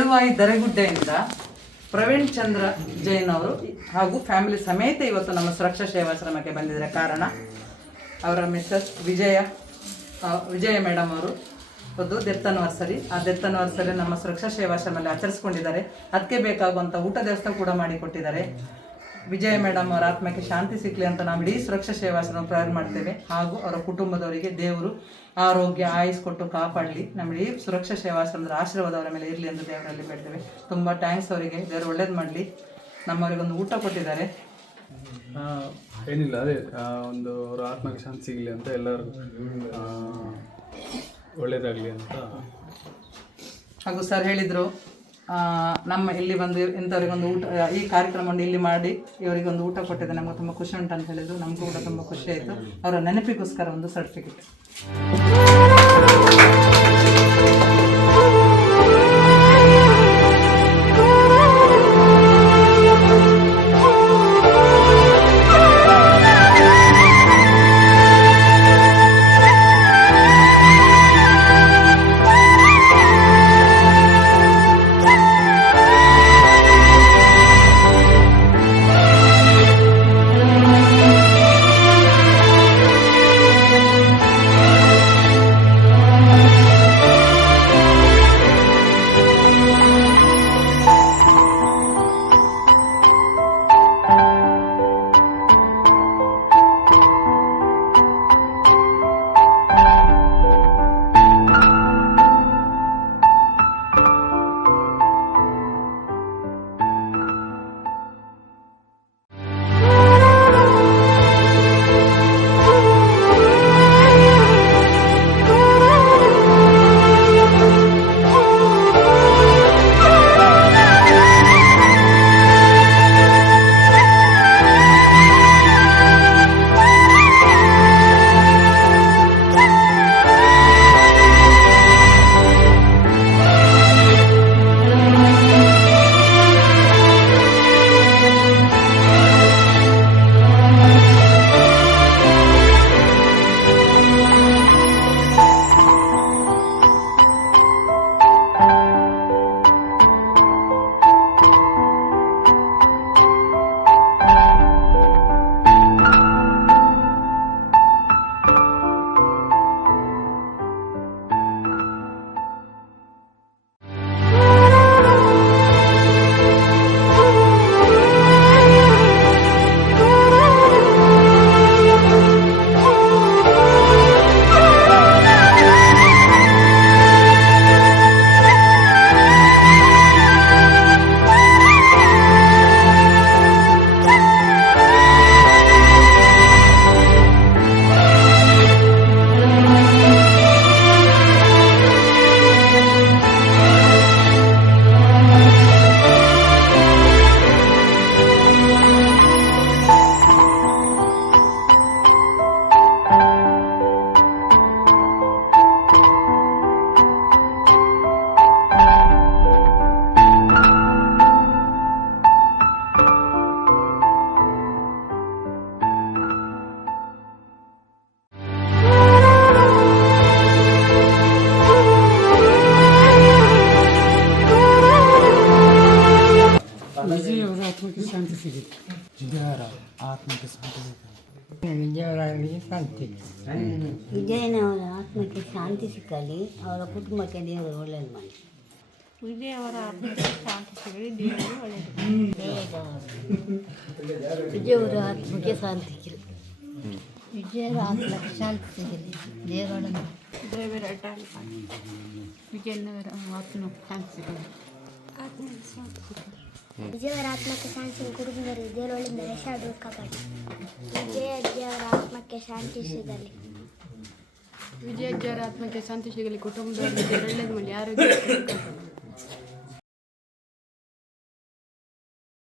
ಬೆಳುವಾಯಿ ದರೆಗುಡ್ಡೆಯಿಂದ ಪ್ರವೀಣ್ ಚಂದ್ರ ಜೈನ್ ಅವರು ಹಾಗೂ ಫ್ಯಾಮಿಲಿ ಸಮೇತ ಇವತ್ತು ನಮ್ಮ ಸುರಕ್ಷಾ ಸೇವಾಶ್ರಮಕ್ಕೆ ಬಂದಿದ್ದಾರೆ. ಕಾರಣ ಅವರ ಮಿಸ್ಸಸ್ ವಿಜಯ ಮೇಡಮ್ ಅವರು ಒಂದು ಡೆತ್ ಆನಿವರ್ಸರಿ. ಆ ಡೆತ್ ಆನಿವರ್ಸರಿ ನಮ್ಮ ಸುರಕ್ಷಾ ಸೇವಾಶ್ರಮದಲ್ಲಿ ಆಚರಿಸ್ಕೊಂಡಿದ್ದಾರೆ. ಅದಕ್ಕೆ ಬೇಕಾಗುವಂಥ ಊಟ ವ್ಯವಸ್ಥೆ ಕೂಡ ಮಾಡಿಕೊಟ್ಟಿದ್ದಾರೆ. ವಿಜಯ ಮೇಡಮ್ ಅವರ ಆತ್ಮಕ್ಕೆ ಶಾಂತಿ ಸಿಕ್ಕಲಿ ಅಂತ ನಾವು ಇಡೀ ಸುರಕ್ಷಾ ಸೇವಾಶ್ರಮ ಪ್ರೇಯರ್ ಮಾಡ್ತೇವೆ. ಹಾಗೂ ಅವರ ಕುಟುಂಬದವರಿಗೆ ದೇವರು ಆರೋಗ್ಯ ಆಯುಸ್ ಕೊಟ್ಟು ಕಾಪಾಡಲಿ. ನಮ್ಮ ಇಡೀ ಸುರಕ್ಷಾ ಸೇವಾಶ್ರಮದ ಆಶೀರ್ವಾದ ಅವರ ಮೇಲೆ ಇರಲಿ ಎಂದು ದೇವರಲ್ಲಿ ಬೇಡ್ತೇವೆ. ತುಂಬ ಥ್ಯಾಂಕ್ಸ್ ಅವರಿಗೆ. ದೇವರು ಒಳ್ಳೇದು ಮಾಡಲಿ. ನಮ್ಮವರಿಗೊಂದು ಊಟ ಕೊಟ್ಟಿದ್ದಾರೆ. ಏನಿಲ್ಲ, ಅದೇ ಒಂದು ಅವರ ಆತ್ಮಕ್ಕೆ ಶಾಂತಿ ಸಿಗಲಿ ಅಂತ ಎಲ್ಲರೂ ಒಳ್ಳೇದಾಗಲಿ ಅಂತ. ಹಾಗೂ ಸರ್ ಹೇಳಿದರು, ನಮ್ಮ ಇಲ್ಲಿ ಬಂದು ಇಂಥವ್ರಿಗೊಂದು ಊಟ, ಈ ಕಾರ್ಯಕ್ರಮವನ್ನು ಇಲ್ಲಿ ಮಾಡಿ ಇವರಿಗೊಂದು ಊಟ ಕೊಟ್ಟಿದ್ದೆ, ನಮಗೆ ತುಂಬ ಖುಷಿ ಉಂಟು ಅಂತ ಹೇಳಿದರು. ನಮಗೂ ಕೂಡ ತುಂಬ ಖುಷಿ ಆಯಿತು. ಅವರ ನೆನಪಿಗೋಸ್ಕರ ಒಂದು ಸರ್ಟಿಫಿಕೇಟ್. ವಿಜಯವರ ಆತ್ಮಕ್ಕೆ ಶಾಂತಿ ಸಿಗುತ್ತೆ. ವಿಜಯವರ ಆತ್ಮಕ್ಕೆ ಶಾಂತಿ ಸಿಕ್ಕಲಿ. ವಿಜಯವರಿಗೆ ಶಾಂತಿ. ವಿಜಯನವರ ಆತ್ಮಕ್ಕೆ ಶಾಂತಿ ಸಿಕ್ಕಲಿ. ಅವರ ಕುಟುಂಬಕ್ಕೆ ದೇವರು ಒಳ್ಳೆಯದು ಮಾಡಿ. ವಿಜಯವರ ಆತ್ಮಕ್ಕೆ ಶಾಂತಿ ಸಿಗಲಿ. ದೇವರು ಒಳ್ಳೆಯದು. ವಿಜಯವರ ಆತ್ಮಕ್ಕೆ ಶಾಂತಿ ಸಿಗಲಿ. ವಿಜಯರ ಆತ್ಮಕ್ಕೆ ಶಾಂತಿ ಸಿಗಲಿ. ದೇವರ ವಿಜಯನವರ ಆತ್ಮಕ್ಕೆ ಶಾಂತಿ ಸಿಗಲಿ. ವಿಜಯವರ ಆತ್ಮಕ್ಕೆ ಶಾಂತಿ ಸಿಗಲಿ. ಕುಟುಂಬದವರಿಗೆ ದೇವರು ಒಳ್ಳೆಯಿಂದ ರಕ್ಷಾಡು ಕಾಪಾಡಿ. ವಿಜಯಜ್ಜಿಯವರ ಆತ್ಮಕ್ಕೆ ಶಾಂತಿ ಸಿಗಲಿ. ವಿಜಯಜ್ಜಿಯವರ ಆತ್ಮಕ್ಕೆ ಶಾಂತಿ ಸಿಗಲಿ. ಕುಟುಂಬದವರಿಗೆ ದೇವರು ಒಳ್ಳೆಯದು ಮಾಡಿ. ಆರೋಗ್ಯ